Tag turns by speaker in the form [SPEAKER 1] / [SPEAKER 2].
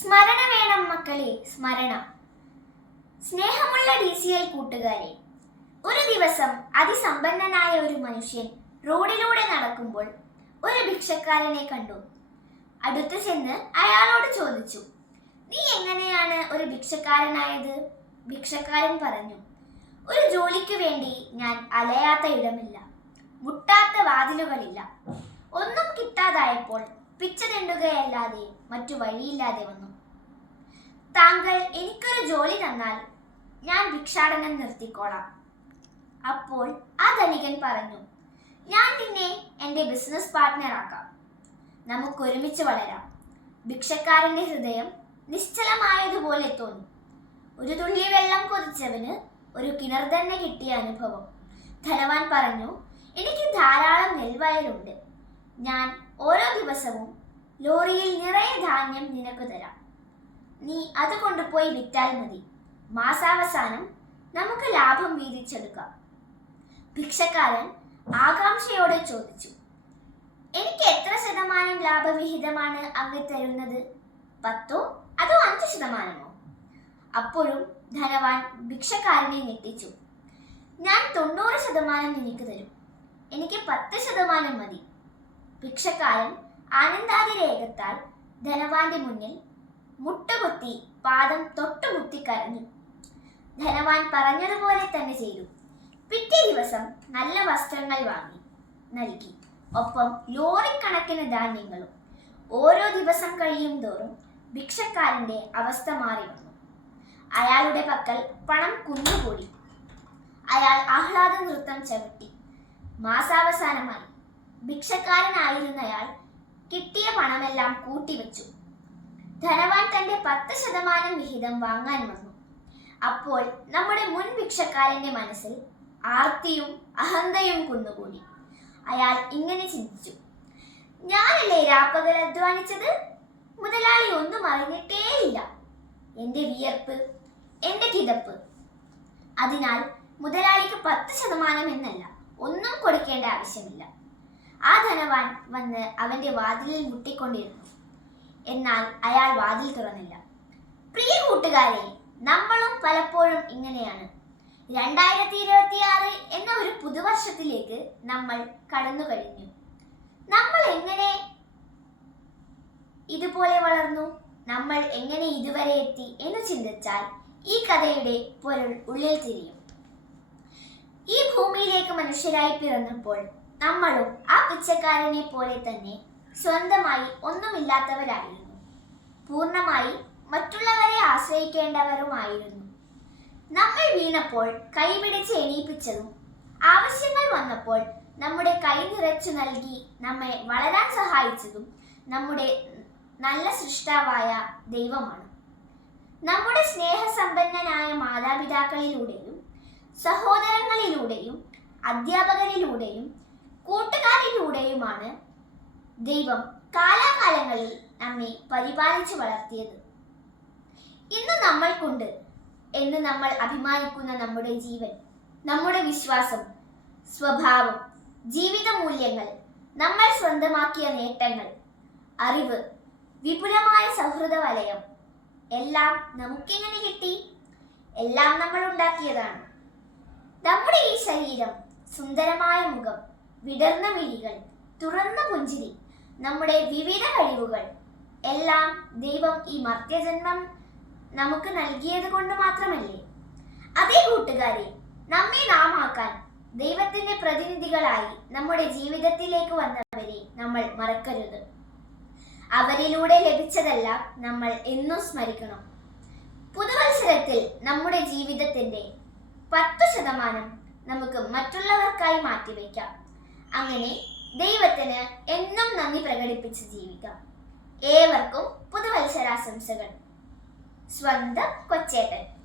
[SPEAKER 1] സ്മരണ വേണം മക്കളെ സ്മരണ. സ്നേഹമുള്ള ഡി സി എൽ കൂട്ടുകാരെ ഒരു ദിവസം അതിസമ്പന്നനായ ഒരു മനുഷ്യൻ റോഡിലൂടെ നടക്കുമ്പോൾ ഒരു ഭിക്ഷക്കാരനെ കണ്ടു. അടുത്ത് ചെന്ന് അയാളോട് ചോദിച്ചു നീ എങ്ങനെയാണ് ഒരു ഭിക്ഷക്കാരനായത്? ഭിക്ഷക്കാരൻ പറഞ്ഞു ഒരു ജോലിക്ക് വേണ്ടി ഞാൻ അലയാത്ത ഇടമില്ല മുട്ടാത്ത വാതിലുകളില്ല. ഒന്നും കിട്ടാതായപ്പോൾ പിച്ച തെണ്ടുകയല്ലാതെ മറ്റു വഴിയില്ലാതെ വന്നു. താങ്കൾ എനിക്കൊരു ജോലി തന്നാൽ ഞാൻ ഭിക്ഷാടനം നിർത്തിക്കോളാം. അപ്പോൾ ആ ധനികൻ പറഞ്ഞു ഞാൻ നിന്നെ എന്റെ ബിസിനസ് പാർട്ട്ണറാക്കാം നമുക്ക് ഒരുമിച്ച് വളരാം. ഭിക്ഷക്കാരന്റെ ഹൃദയം നിശ്ചലമായതുപോലെ തോന്നി. ഒരു തുള്ളി വെള്ളം കൊതിച്ചവന് ഒരു കിണർ തന്നെ കിട്ടിയ അനുഭവം. ധനവാൻ പറഞ്ഞു എനിക്ക് ധാരാളം നെൽവയലുണ്ട്. ഞാൻ ഓരോ ദിവസവും ലോറിയിൽ നിറയെ ധാന്യം നിനക്ക് തരാം. നീ അത് കൊണ്ടുപോയി വിറ്റാൽ മതി. മാസാവസാനം നമുക്ക് ലാഭം വീതിച്ചെടുക്കാം. ഭിക്ഷക്കാരൻ ആകാംക്ഷയോടെ ചോദിച്ചു എനിക്ക് എത്ര ശതമാനം ലാഭവിഹിതമാണ് അങ്ങ് തരുന്നത്? പത്തോ അതോ അഞ്ച് ശതമാനമോ? അപ്പോഴും ധനവാൻ ഭിക്ഷക്കാരനെ ഞെട്ടിച്ചു ഞാൻ തൊണ്ണൂറ് ശതമാനം നിനക്ക് തരും. എനിക്ക് പത്ത് ശതമാനം മതി. ഭിക്ഷക്കാരൻ ആനന്ദാതിരേകത്താൽ ധനവാന്റെ മുന്നിൽ മുട്ടുകുത്തി പാദം തൊട്ടുമുത്തി കരഞ്ഞു. ധനവാൻ പറഞ്ഞതുപോലെ തന്നെ ചെയ്തു. പിറ്റേ ദിവസം നല്ല വസ്ത്രങ്ങൾ വാങ്ങി നൽകി. ഒപ്പം ലോറിക്കണക്കിന് ധാന്യങ്ങളും ഓരോ ദിവസം കഴിയും തോറും ഭിക്ഷക്കാരന്റെ അവസ്ഥ മാറി വന്നു. അയാളുടെ പക്കൽ പണം കുന്നുകൂടി അയാൾ ആഹ്ലാദ നൃത്തം ചവിട്ടി. മാസാവസാനമായി ഭിക്ഷക്കാരനായിരുന്നയാൾ കിട്ടിയ പണമെല്ലാം കൂട്ടിവെച്ചു. ധനവാൻ തന്റെ പത്ത് ശതമാനം വിഹിതം വാങ്ങാൻ വന്നു. അപ്പോൾ നമ്മുടെ മുൻ ഭിക്ഷക്കാരന്റെ മനസ്സിൽ ആർത്തിയും അഹന്തയും കുന്നുകൂടി. അയാൾ ഇങ്ങനെ ചിന്തിച്ചു. ഞാനല്ലേ രാപ്പകൽ അധ്വാനിച്ചത്? മുതലാളി ഒന്നും അറിഞ്ഞിട്ടേയില്ല. എന്റെ വിയർപ്പ് എന്റെ കിതപ്പ്. അതിനാൽ മുതലാളിക്ക് പത്ത് ശതമാനം എന്നല്ല ഒന്നും കൊടുക്കേണ്ട ആവശ്യമില്ല. ആ ധനവാൻ വന്ന് അവന്റെ വാതിലിൽ മുട്ടിക്കൊണ്ടിരുന്നു. എന്നാൽ അയാൾ വാതിൽ തുറന്നില്ല. പ്രിയ കൂട്ടുകാരെ നമ്മളും പലപ്പോഴും ഇങ്ങനെയാണ്. രണ്ടായിരത്തി ഇരുപത്തി ആറ് എന്ന ഒരു പുതുവർഷത്തിലേക്ക് നമ്മൾ കടന്നു കഴിഞ്ഞു. നമ്മൾ എങ്ങനെ ഇതുപോലെ വളർന്നു? നമ്മൾ എങ്ങനെ ഇതുവരെ എത്തി എന്ന് ചിന്തിച്ചാൽ ഈ കഥയുടെ പൊരുൾ ഉള്ളിൽ തിരിയും. ഈ ഭൂമിയിലേക്ക് മനുഷ്യരായി പിറന്നപ്പോൾ നമ്മളും ആ പിച്ചക്കാരനെ പോലെ തന്നെ സ്വന്തമായി ഒന്നുമില്ലാത്തവരായിരുന്നു. പൂർണമായി മറ്റുള്ളവരെ ആശ്രയിക്കേണ്ടവരുമായിരുന്നു. നമ്മൾ വീണപ്പോൾ കൈപിടിച്ച് എണീപ്പിച്ചതും ആവശ്യങ്ങൾ വന്നപ്പോൾ നമ്മുടെ കൈ നിറച്ചു നൽകി നമ്മെ വളരാൻ സഹായിച്ചതും നമ്മുടെ നല്ല സൃഷ്ടാവായ ദൈവമാണ്. നമ്മുടെ സ്നേഹസമ്പന്നനായ മാതാപിതാക്കളിലൂടെയും സഹോദരങ്ങളിലൂടെയും അധ്യാപകരിലൂടെയും കൂട്ടുകാരിലൂടെയുമാണ് ദൈവം കാലാകാലങ്ങളിൽ നമ്മെ പരിപാലിച്ചു വളർത്തിയത്. ഇന്ന് നമ്മൾക്കുണ്ട് എന്ന് നമ്മൾ അഭിമാനിക്കുന്ന നമ്മുടെ ജീവൻ നമ്മുടെ വിശ്വാസം സ്വഭാവം ജീവിത മൂല്യങ്ങൾ നമ്മൾ സ്വന്തമാക്കിയ നേട്ടങ്ങൾ അറിവ് വിപുലമായ സൗഹൃദ വലയം എല്ലാം നമുക്കെങ്ങനെ കിട്ടി? എല്ലാം നമ്മൾ ഉണ്ടാക്കിയതാണ്. നമ്മുടെ ഈ ശരീരം സുന്ദരമായ മുഖം വിടർന്ന മിഴികൾ തുറന്ന പുഞ്ചിരി നമ്മുടെ വിവിധ കഴിവുകൾ. എല്ലാം ദൈവം ഈ മർത്യജന്മം നമുക്ക് നൽകിയത് കൊണ്ട് മാത്രമല്ലേ? അതേ കൂട്ടുകാരെ നമ്മെ നാം ആക്കാൻ ദൈവത്തിന്റെ പ്രതിനിധികളായി നമ്മുടെ ജീവിതത്തിലേക്ക് വന്നവരെ നമ്മൾ മറക്കരുത്. അവരിലൂടെ ലഭിച്ചതെല്ലാം നമ്മൾ എന്നും സ്മരിക്കണം. പുതുവത്സരത്തിൽ നമ്മുടെ ജീവിതത്തിന്റെ പത്ത് ശതമാനം നമുക്ക് മറ്റുള്ളവർക്കായി മാറ്റിവെക്കാം. അങ്ങനെ ദൈവത്തിന് എന്നും നന്ദി പ്രകടിപ്പിച്ച് ജീവിക്കാം. ഏവർക്കും പുതുവത്സരാശംസകൾ. സ്വന്തം കൊച്ചേട്ടൻ.